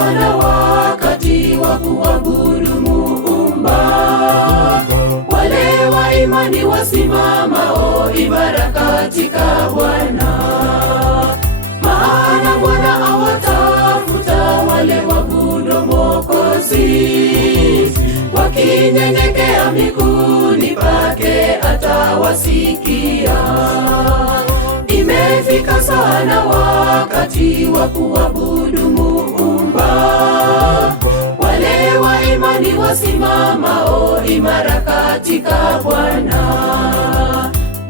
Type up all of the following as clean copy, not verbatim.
sana wakati wa kuabudu Muumba. Wale wa imani wasimamao imara katika Bwana, maana Bwana awatafuta wale waabudu Mwokozi. Wakinyenyekea miguuni pake atawasikia. Imefika sana wakati wa kuabudu Muumba. Wale wa imani wasimamao imara katika Bwana,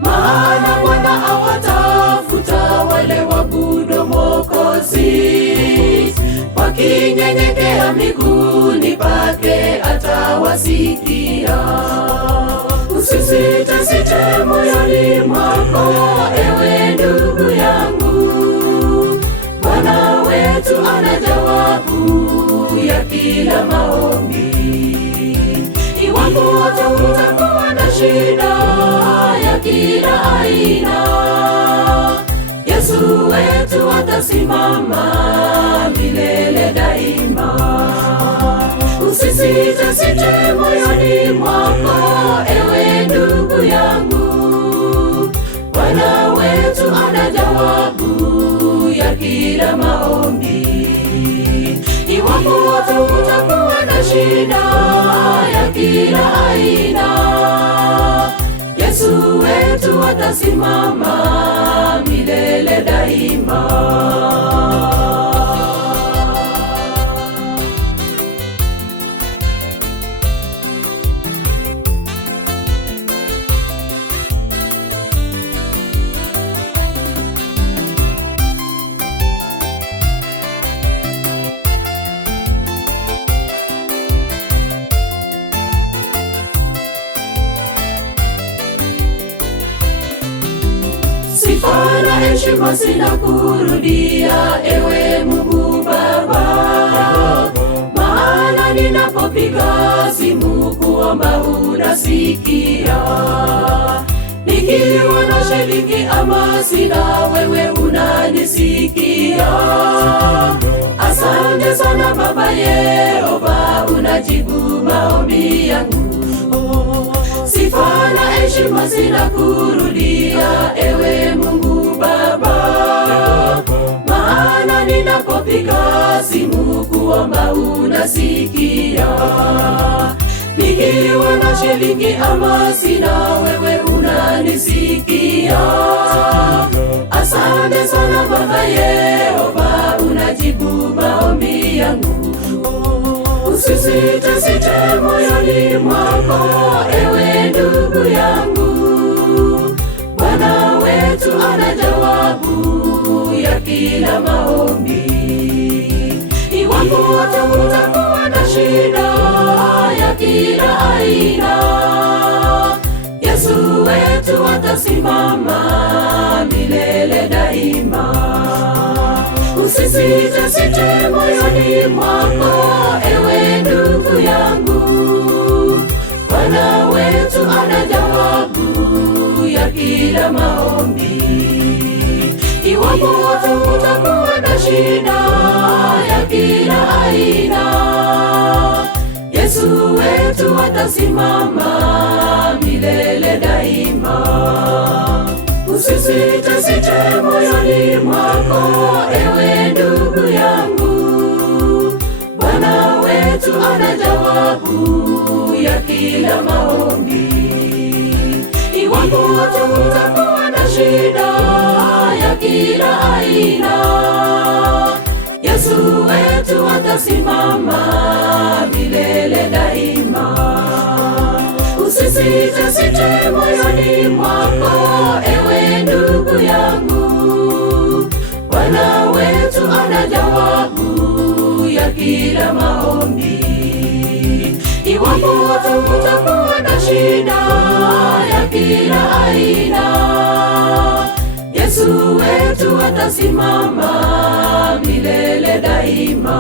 maana Bwana awatafuta wale waabudu Mwokozi. Wakinyenyekea miguuni pake atawasikia. Usisite moyoni mwako, ewe ndugu yangu, Bwana wetu ana jawabu ya kila maombi. Iwapo utakuwa na shida ya kila aina, Yesu wetu atasimama milele daima. Usisite moyoni mwako, ewe ndugu yangu, Bwana wetu ana jawabu ya kila maombi. Iwapo utakuwa na shida ya kila aina, Yesu wetu atasimama milele daima. Sifa na heshima sina kurudia, ewe Mungu Baba, maana ninapopiga simu kuomba unasikia. Nikiwa na shilingi ama sina, wewe unanisikia. Asante sana Baba Yehova, unajibu maombi yangu. Sifa na heshima sina kurudia, ewe Mungu Baba, maana ninapopiga simu kuomba unasikia. Nikiwa na shilingi ama sina, wewe unanisikia. Asante sana Baba Yehova, unajibu maombi yangu. Usisite moyoni mwako, ewe ndugu yangu, Bwana wetu ana jawabu ya kila maombi. Iwapo utakuwa na shida ya kila aina, Yesu wetu atasimama milele daima. Usisite moyoni mwako, ewe ndugu yangu, Bwana wetu ana jawabu ya kila maombi. Iwapo utakuwa na shida ya kila aina, Yesu wetu atasimama milele daima. Usisite moyoni mwako, ewe ndugu yangu, Bwana wetu ana jawabu ya kila maombi. Iwapo utakuwa na shida ya kila aina, Yesu wetu atasimama milele daima. Usisite moyoni mwako, ewe ndugu yangu, Bwana wetu ana jawabu ya kila maombi. Iwapo utakuwa na shida ya kila aina, Yesu wetu atasimama milele daima.